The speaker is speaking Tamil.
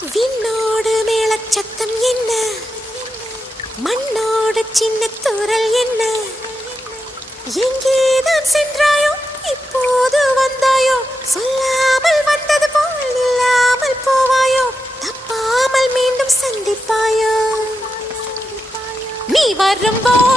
விண்ணோடு மேளச்சத்தம் என்ன, மண்ணோடு சின்ன தூரல் என்ன, எங்கேதான் சென்றாயோ இப்போது வந்தாயோ, சொல்லாமல் வந்தது போல் இல்லாமல் போவாயோ, தப்பாமல் மீண்டும் சந்திப்பாயோ, நீ வரும்போது